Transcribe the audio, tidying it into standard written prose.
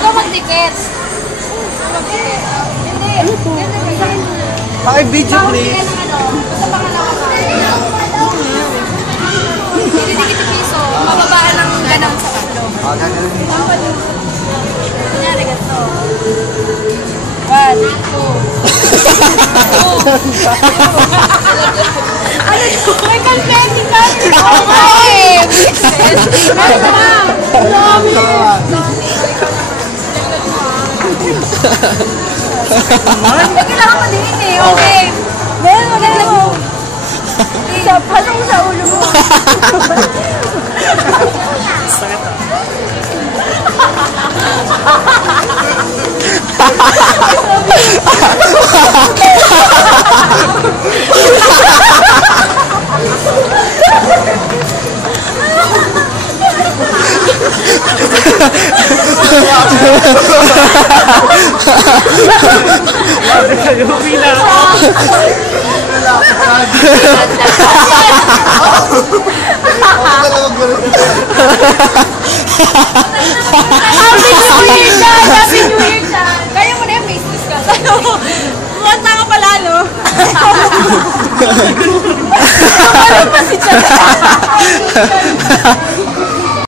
Ikaw magdikit. Hindi. Ano po? Paki-video please. Basta pangalawa ka. Didikit yung piso. Mababaan ng ganang sa tatlo. Kunyari ganito. 1, 2. Ano ito? May confetti ka! Okay! Ano ba? Dami! May kailangan mo din eh. Okay. Meron mo na mo. Pasok mo sa ulo mo. Sakit ah. Uwi na ako. Happy New Year, Dad! Happy New Year, Dad! Kaya mo na yung business ka. Kumanta ka pala, no? Ano pa si Dad?